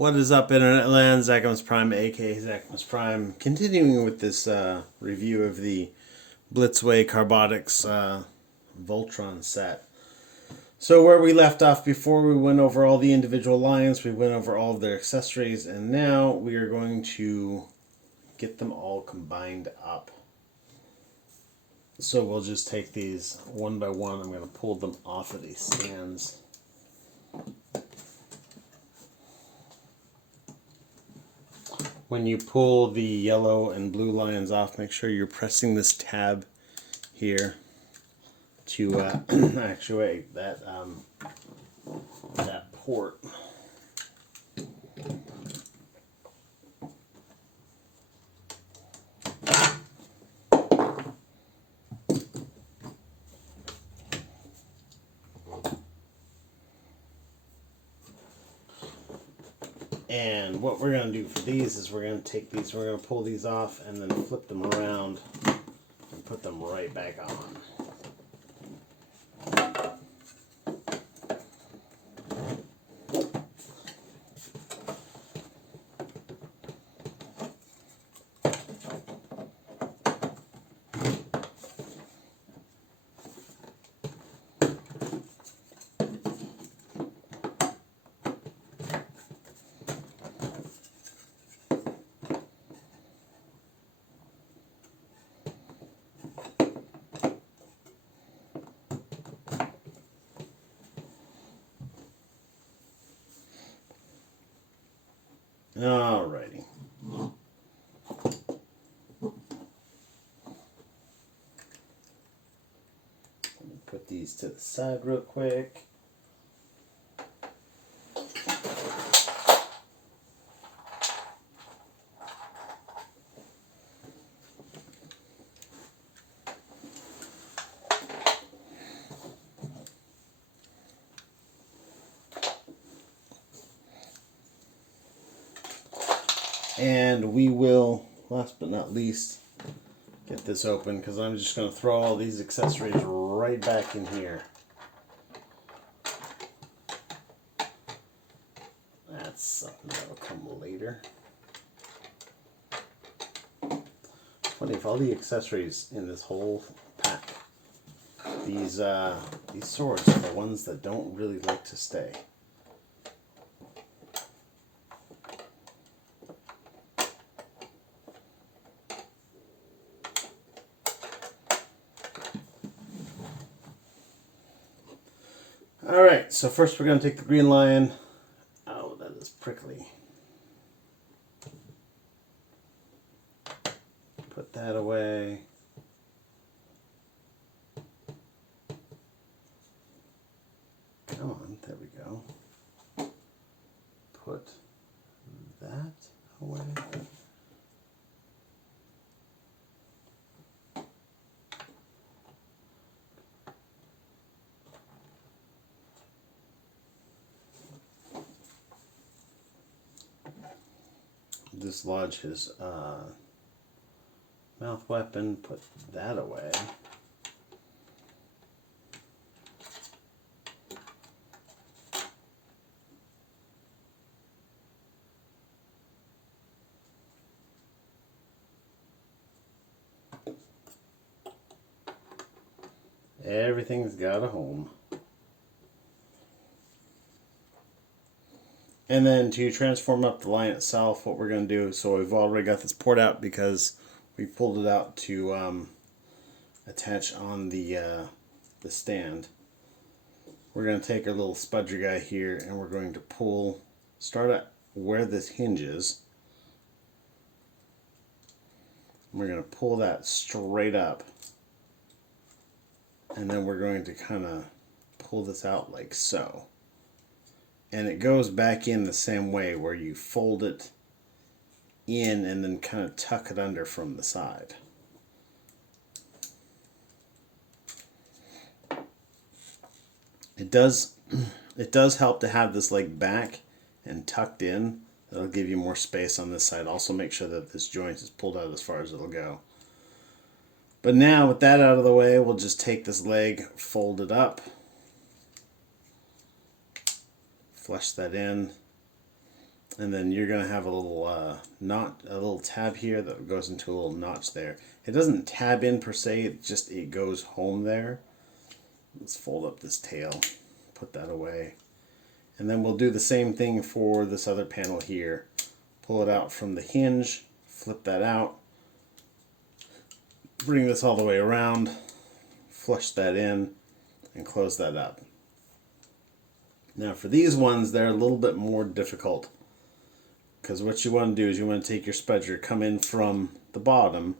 What is up, Internet Land? Zacchaeus Prime, aka Zacchaeus Prime, continuing with this review of the Blitzway Carbotix Voltron set. So where we left off before, we went over all the individual lines, we went over all of their accessories, and now we are going to get them all combined up. So we'll just take these one by one. I'm going to pull them off of these stands. When you pull the yellow and blue lines off, make sure you're pressing this tab here to actuate that that port. And what we're going to do for these is we're going to take these, we're going to pull these off and then flip them around and put them right back on. Alrighty. Let me put these to the side real quick. And we will, last but not least, get this open because I'm just going to throw all these accessories right back in here. That's something that'll come later. Funny, if all the accessories in this whole pack, these swords are the ones that don't really like to stay. Alright, so first we're going to take the green lion. Oh, that is prickly. Put that away. Come on, there we go. Put that away. Dislodge his mouth weapon, put that away. Everything's got a home. And then to transform up the line itself, what we're going to do, so we've already got this poured out because we pulled it out to attach on the stand. We're going to take our little spudger guy here and we're going to pull, start at where this hinges. We're going to pull that straight up. And then we're going to kind of pull this out like so. And it goes back in the same way where you fold it in and then kind of tuck it under from the side. It does help to have this leg back and tucked in. That'll give you more space on this side. Also make sure that this joint is pulled out as far as it'll go. But now with that out of the way, we'll just take this leg, fold it up, flush that in, And then you're going to have a little a little tab here that goes into a little notch there. It doesn't tab in per se, it goes home there. Let's fold up this tail, put that away. And then we'll do the same thing for this other panel here. Pull it out from the hinge, flip that out, bring this all the way around, flush that in, and close that up. Now for these ones, they're a little bit more difficult, because what you want to do is you want to take your spudger, come in from the bottom,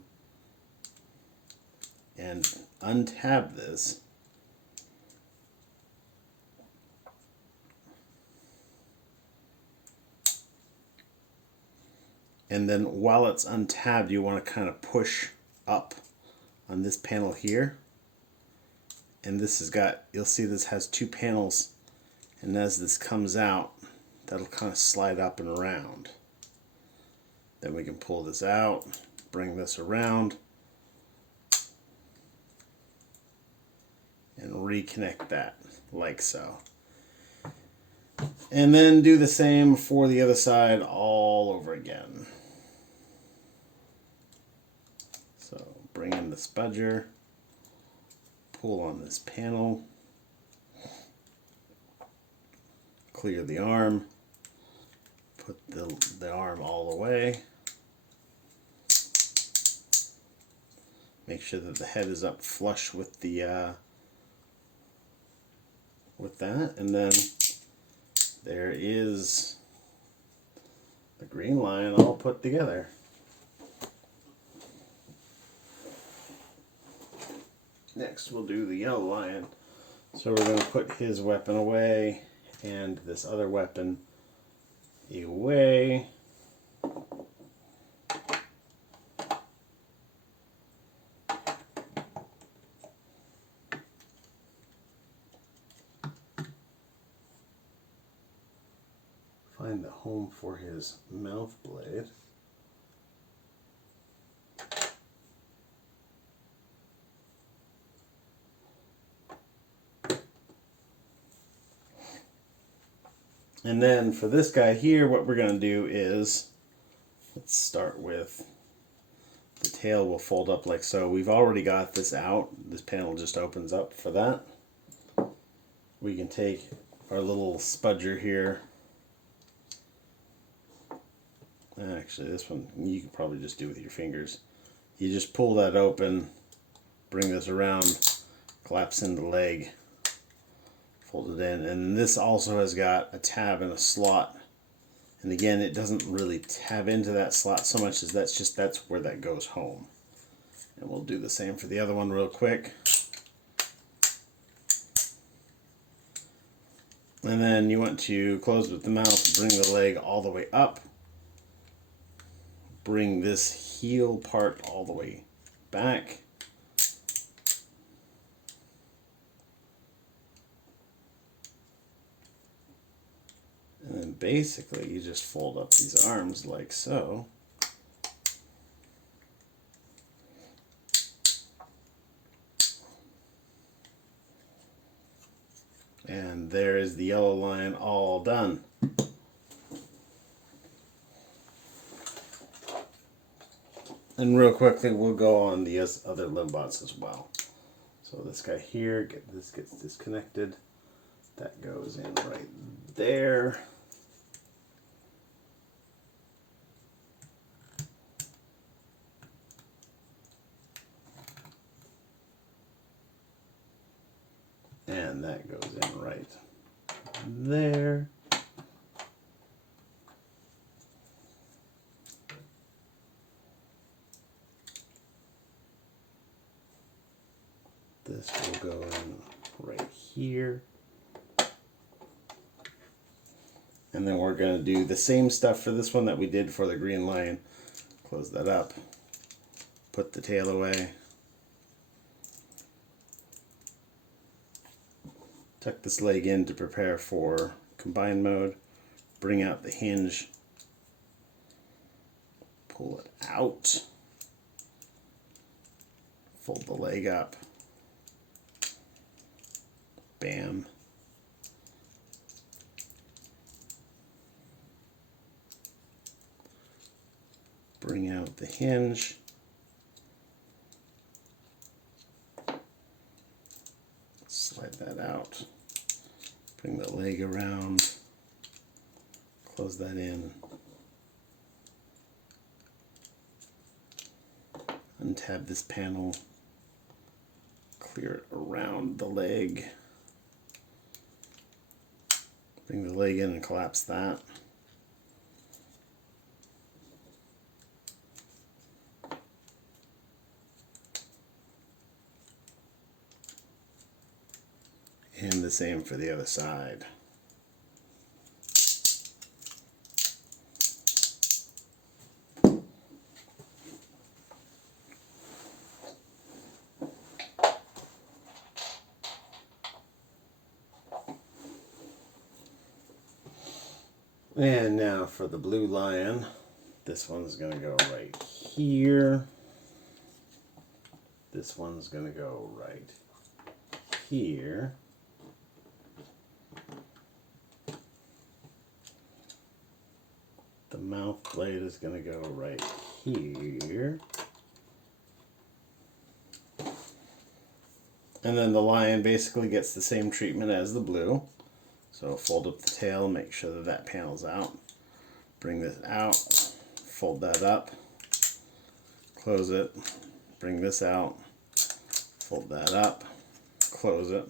and untab this. And then while it's untabbed, you want to kind of push up on this panel here. And this has got, you'll see this has two panels, and as this comes out, that'll kind of slide up and around. Then we can pull this out, bring this around, and reconnect that like so. And then do the same for the other side all over again. So bring in the spudger, pull on this panel, clear the arm, put the arm all the way, make sure that the head is up flush with the with that, and then there is the green line all put together. Next we'll do the yellow lion. So we're going to put his weapon away and this other weapon away. Find the home for his mouth blade. And then for this guy here, what we're going to do is, let's start with the tail will fold up like so. We've already got this out. This panel just opens up for that. We can take our little spudger here. Actually, this one you can probably just do with your fingers. You just pull that open, bring this around, collapse in the leg, fold it in, and this also has got a tab and a slot. And again, it doesn't really tab into that slot so much as that's where that goes home. And we'll do the same for the other one real quick. And then you want to close with the mouth, bring the leg all the way up. Bring this heel part all the way back. And then basically you just fold up these arms like so. And there is the yellow lion all done. And real quickly, we'll go on the other limbots as well. So this guy here, this gets disconnected. That goes in right there. And that goes in right there. This will go in right here. And then we're going to do the same stuff for this one that we did for the green lion. Close that up. Put the tail away. Tuck this leg in to prepare for combine mode. Bring out the hinge. Pull it out. Fold the leg up. Bam. bring out the hinge. Slide that out. Bring the leg around. Close that in. Untab this panel. Clear it around the leg. Bring the leg in and collapse that. And the same for the other side. And now for the blue lion, this one's going to go right here. This one's going to go right here. The mouth blade is going to go right here. And then the lion basically gets the same treatment as the blue. So fold up the tail, make sure that that panel's out. Bring this out, fold that up, close it, bring this out, fold that up, close it.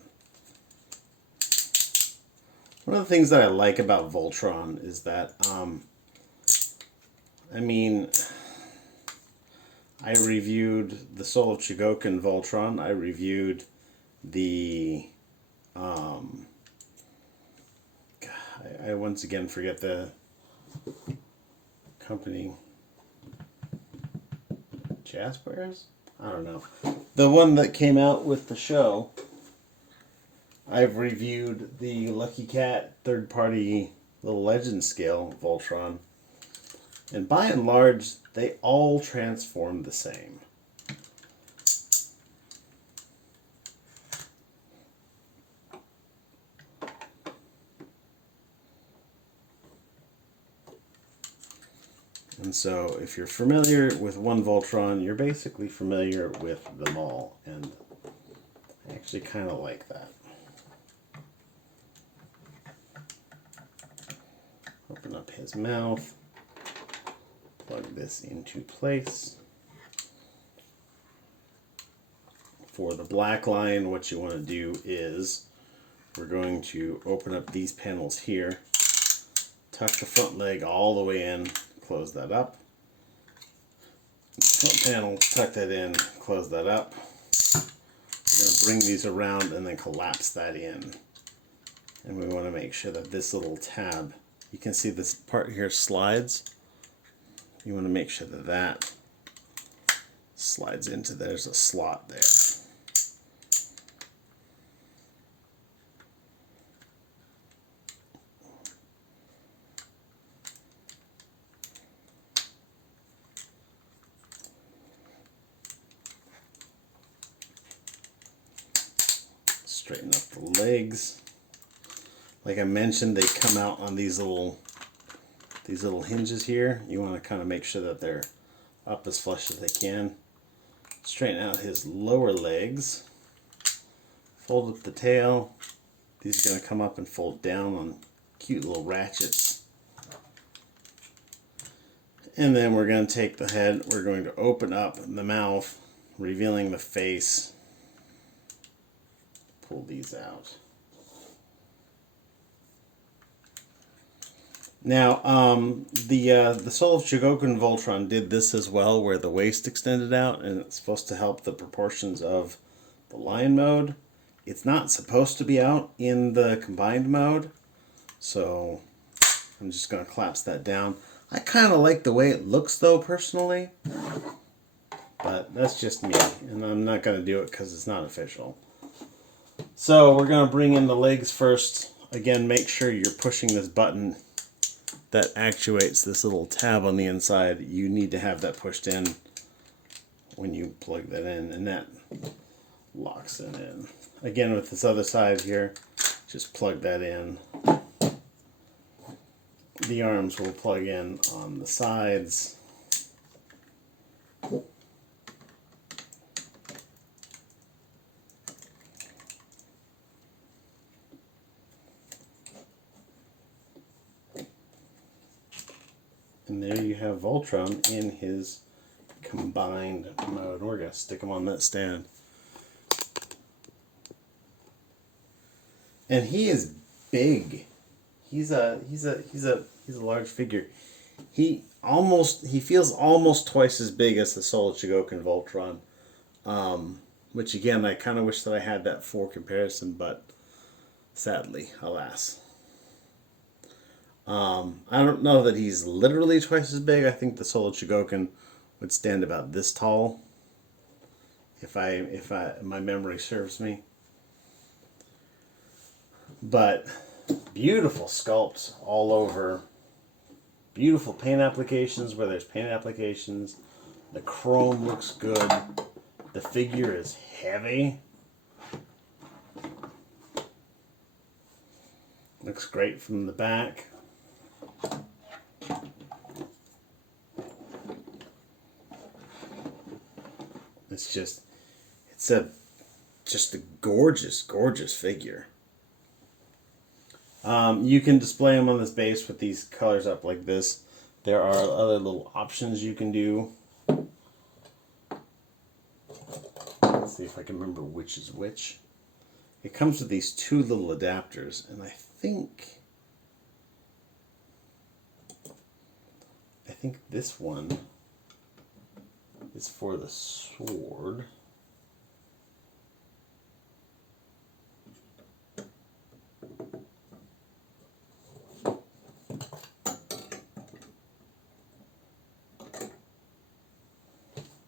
One of the things that I like about Voltron is that, I reviewed the Soul of Chogokin Voltron. I reviewed the, I once again forget the company. Jaspers? I don't know. The one that came out with the show. I've reviewed the Lucky Cat third-party Little Legend scale Voltron. And by and large, they all transform the same. And so if you're familiar with one Voltron, you're basically familiar with them all. And I actually kind of like that. Open up his mouth. Plug this into place. For the black lion, what you want to do is we're going to open up these panels here. Tuck the front leg all the way in. Close that up. Front panel, tuck that in, close that up. We're going to bring these around and then collapse that in. And we want to make sure that this little tab, you can see this part here slides. You want to make sure that that slides into, there's a slot there. Straighten up the legs. Like I mentioned, they come out on these little hinges here. You want to kind of make sure that they're up as flush as they can. Straighten out his lower legs. Fold up the tail. These are going to come up and fold down on cute little ratchets. And then we're going to take the head, we're going to open up the mouth, revealing the face. Pull these out. Now, the Soul of Chogokin Voltron did this as well, where the waist extended out, and it's supposed to help the proportions of the lion mode. It's not supposed to be out in the combined mode, so I'm just going to collapse that down. I kind of like the way it looks, though, personally, but that's just me, and I'm not going to do it because it's not official. So we're going to bring in the legs first. Again, make sure you're pushing this button that actuates this little tab on the inside. You need to have that pushed in when you plug that in, and that locks it in. Again, with this other side here, just plug that in. The arms will plug in on the sides. And there you have Voltron in his combined mode. We're gonna stick him on that stand. And he is big. He's a large figure. He feels almost twice as big as the Solid Shigoken Voltron. Which again, I kind of wish that I had that for comparison, but sadly, alas. I don't know that he's literally twice as big. I think the Solid Shigoken would stand about this tall, if my memory serves me. But beautiful sculpts all over. Beautiful paint applications where there's paint applications. The chrome looks good. The figure is heavy. Looks great from the back. It's just a gorgeous, gorgeous figure. You can display them on this base with these colors up like this. There are other little options you can do. Let's see if I can remember which is which. It comes with these two little adapters, and I think this one is for the sword.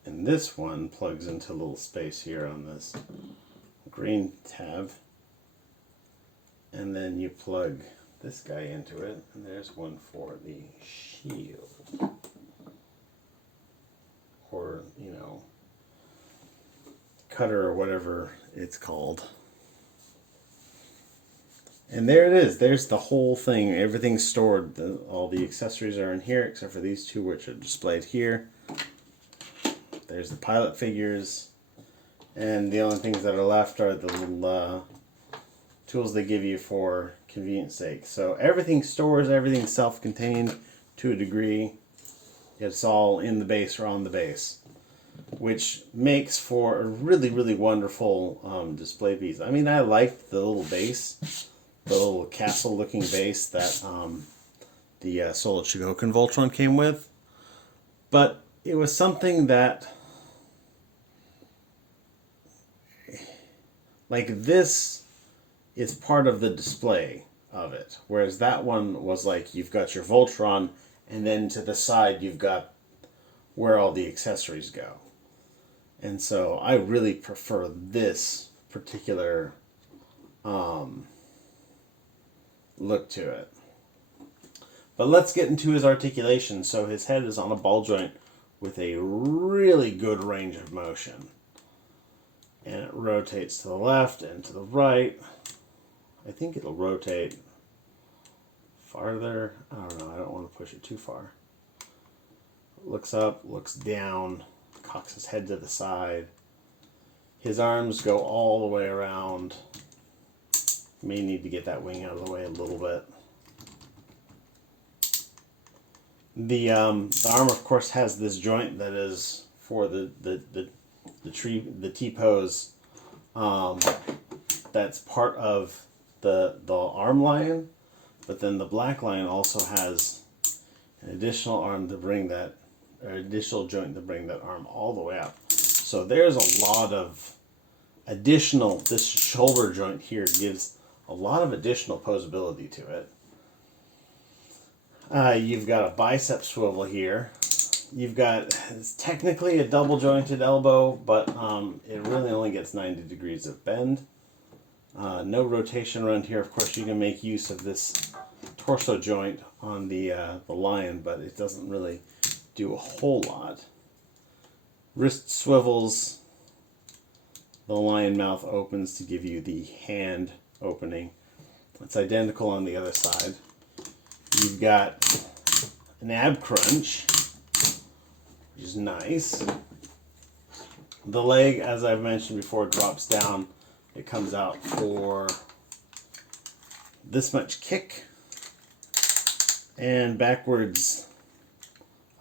And this one plugs into a little space here on this green tab. And then you plug this guy into it, and there's one for the shield. Or, cutter or whatever it's called. And there it is. There's the whole thing. Everything's stored. All the accessories are in here, except for these two, which are displayed here. There's the pilot figures. And the only things that are left are the little tools they give you for convenience sake. So everything stores, everything's self-contained to a degree. It's all in the base or on the base, which makes for a really, really wonderful display piece. I mean, I liked the little base, the little castle-looking base that the Solid Shigoken Voltron came with, but it was something that, like, this is part of the display of it, whereas that one was like, you've got your Voltron, and then to the side you've got where all the accessories go. And so I really prefer this particular look to it. But let's get into his articulation. So his head is on a ball joint with a really good range of motion. And it rotates to the left and to the right. I think it'll rotate farther. I don't know. I don't want to push it too far. Looks up, looks down, cocks his head to the side. His arms go all the way around. May need to get that wing out of the way a little bit. The arm, of course, has this joint that is for the T-pose. That's part of the arm lion, but then the black lion also has an additional arm to bring that, or additional joint to bring that arm all the way up. So there's a lot of additional, this shoulder joint here gives a lot of additional poseability to it. You've got a bicep swivel here. You've got, it's technically a double jointed elbow, but it really only gets 90 degrees of bend. No rotation around here. Of course, you can make use of this torso joint on the lion, but it doesn't really do a whole lot. Wrist swivels. The lion mouth opens to give you the hand opening. It's identical on the other side. You've got an ab crunch, which is nice. The leg, as I've mentioned before, drops down. It comes out for this much kick and backwards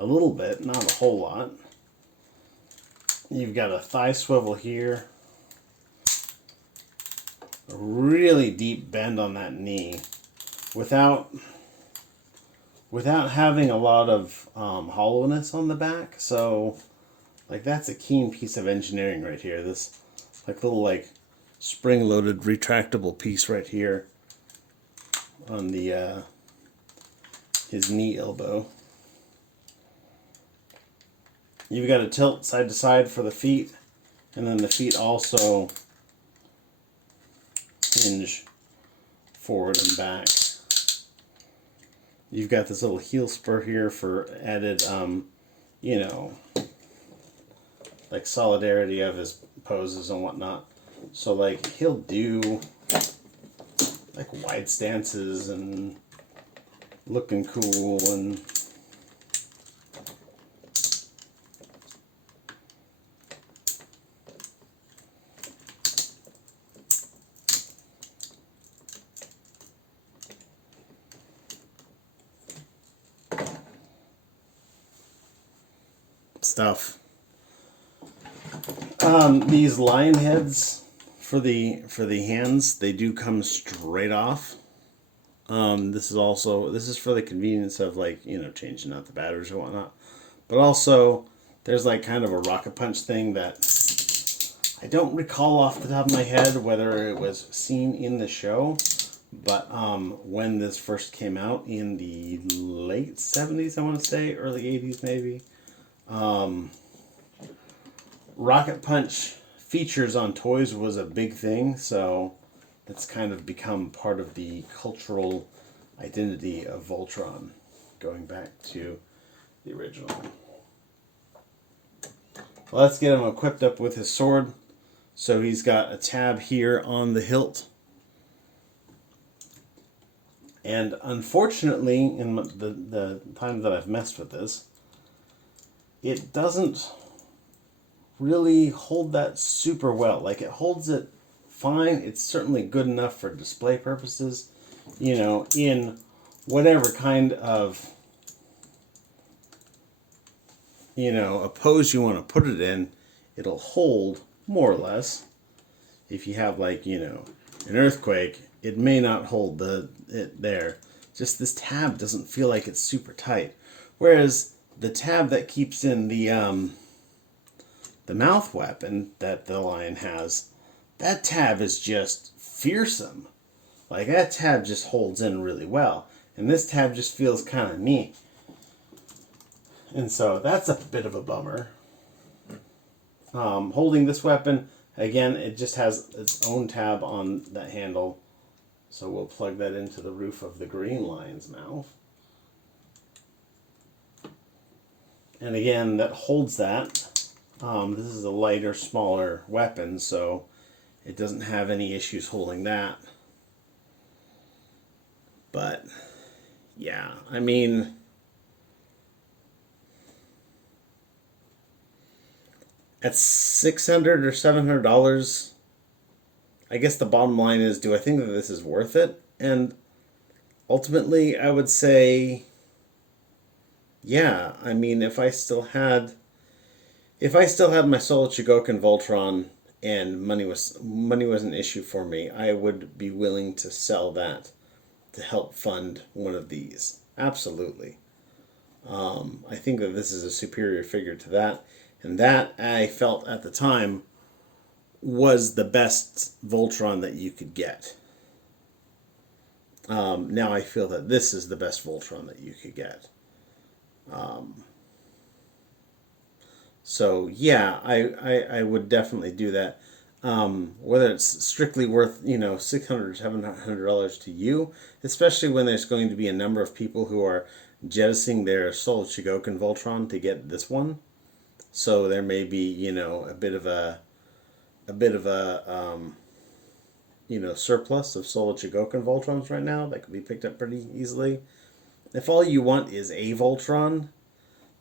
a little bit, not a whole lot. You've got a thigh swivel here. A really deep bend on that knee without having a lot of hollowness on the back. So like that's a keen piece of engineering right here. This like little like spring-loaded retractable piece right here on the his knee elbow. You've got to tilt side to side for the feet, and then the feet also hinge forward and back. You've got this little heel spur here for added, you know, like solidarity of his poses and whatnot. So like he'll do like wide stances and looking cool and stuff. These lion heads for the hands, they do come straight off. This is for the convenience of like, you know, changing out the batteries or whatnot. But also there's like kind of a rocket punch thing that I don't recall off the top of my head whether it was seen in the show, but when this first came out in the late 70s, I want to say, early 80s maybe, rocket punch features on toys was a big thing, so it's kind of become part of the cultural identity of Voltron, going back to the original. Well, let's get him equipped up with his sword. So he's got a tab here on the hilt. And unfortunately, in the time that I've messed with this, it doesn't really hold that super well. Like, it holds it fine. It's certainly good enough for display purposes. You know, in whatever kind of, you know, a pose you want to put it in, it'll hold more or less. If you have, like, you know, an earthquake, it may not hold it there. Just this tab doesn't feel like it's super tight. Whereas the tab that keeps in the mouth weapon that the lion has, that tab is just fearsome. Like, that tab just holds in really well. And this tab just feels kind of neat. And so that's a bit of a bummer. Holding this weapon, again, it just has its own tab on that handle. So we'll plug that into the roof of the green lion's mouth. And again, that holds that. This is a lighter, smaller weapon, so it doesn't have any issues holding that. But, yeah, I mean, at $600 or $700, I guess the bottom line is, do I think that this is worth it? And ultimately, I would say, yeah. I mean, if I still had my Solo Chigokin Voltron and money was an issue for me, I would be willing to sell that to help fund one of these. Absolutely. I think that this is a superior figure to that, and that I felt at the time was the best Voltron that you could get. Now I feel that this is the best Voltron that you could get. So yeah, I would definitely do that. Whether it's strictly worth, you know, $600 or $700 to you, especially when there's going to be a number of people who are jettisoning their Soul Chigokin Voltron to get this one. So there may be, you know, a bit of a you know, surplus of Soul Chigokin Voltrons right now that could be picked up pretty easily. If all you want is a Voltron,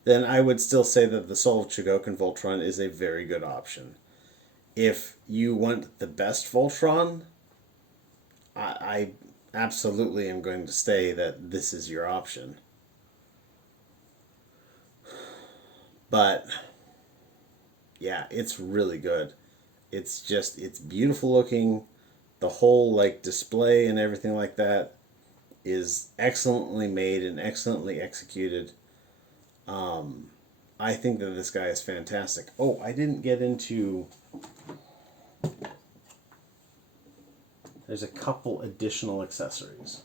then I would still say that the Soul Chigokin Voltron is a very good option. If you want the best Voltron, I absolutely am going to say that this is your option. But yeah, it's really good. It's beautiful looking. The whole like display and everything like that is excellently made and excellently executed. I think that this guy is fantastic. Oh, I didn't get into. There's a couple additional accessories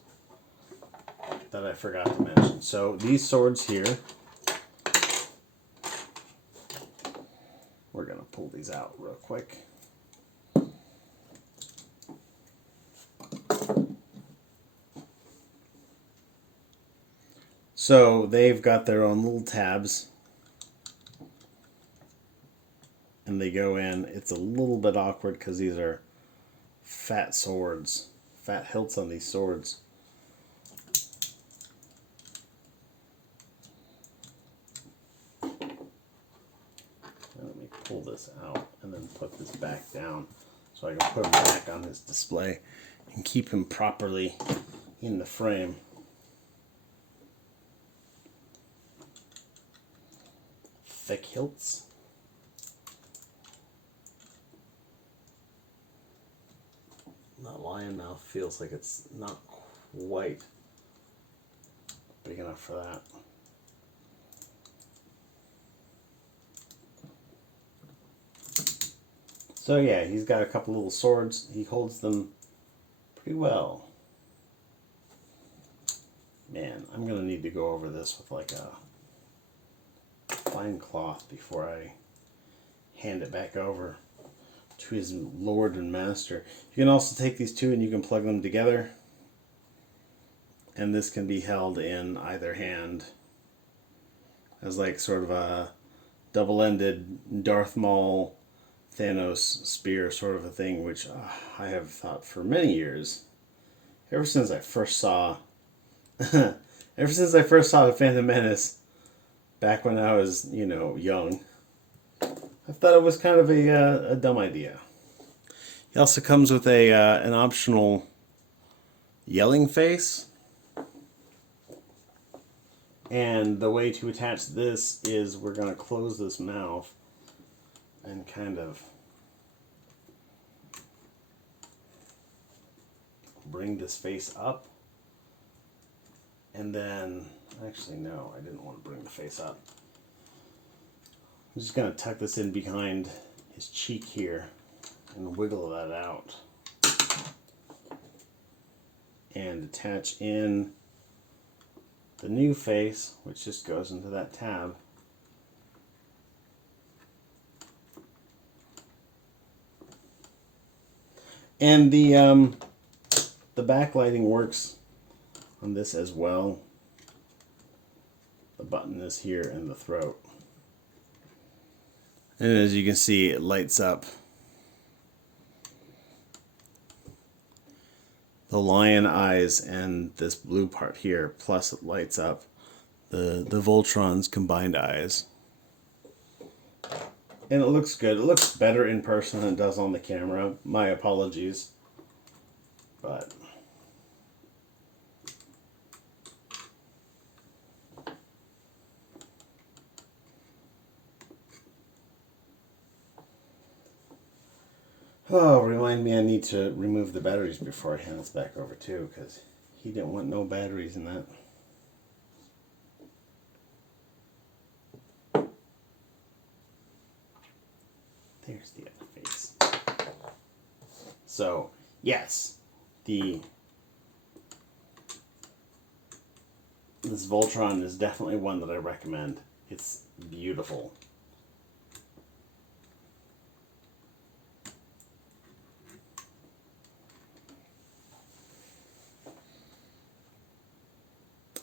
that I forgot to mention. So these swords here, we're going to pull these out real quick. So they've got their own little tabs, and they go in. It's a little bit awkward because these are fat swords, fat hilts on these swords. Let me pull this out and then put this back down so I can put him back on his display and keep him properly in the frame. Thick hilts. That lion mouth feels like it's not quite big enough for that. So yeah, he's got a couple little swords. He holds them pretty well. Man, I'm going to need to go over this with like a fine cloth before I hand it back over to his lord and master. You can also take these two and you can plug them together. And this can be held in either hand as like sort of a double-ended Darth Maul Thanos spear sort of a thing, which I have thought for many years, ever since I first saw the Phantom Menace back when I was, young. I thought it was kind of a dumb idea. He also comes with an optional yelling face. And the way to attach this is we're going to close this mouth and kind of bring this face up. And then, actually no, I didn't want to bring the face up. I'm just going to tuck this in behind his cheek here and wiggle that out. And attach in the new face, which just goes into that tab. And the backlighting works on this as well. The button is here in the throat. And as you can see, it lights up the lion eyes and this blue part here, plus it lights up the Voltron's combined eyes. And it looks good. It looks better in person than it does on the camera. My apologies. But remind me I need to remove the batteries before I hand this back over too, because he didn't want no batteries in that. There's the other face. So, yes, this Voltron is definitely one that I recommend. It's beautiful.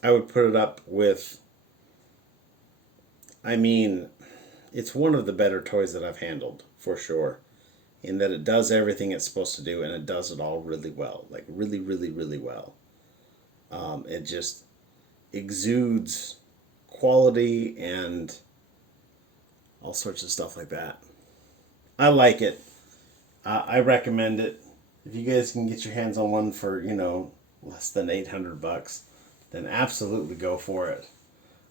I would put it up with, it's one of the better toys that I've handled, for sure. In that it does everything it's supposed to do, and it does it all really well. Like, really, really, really well. It just exudes quality and all sorts of stuff like that. I like it. I recommend it. If you guys can get your hands on one for, less than $800, then absolutely go for it.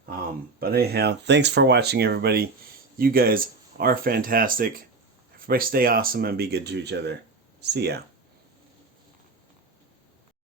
But anyhow, thanks for watching, everybody. You guys are fantastic. Everybody stay awesome and be good to each other. See ya.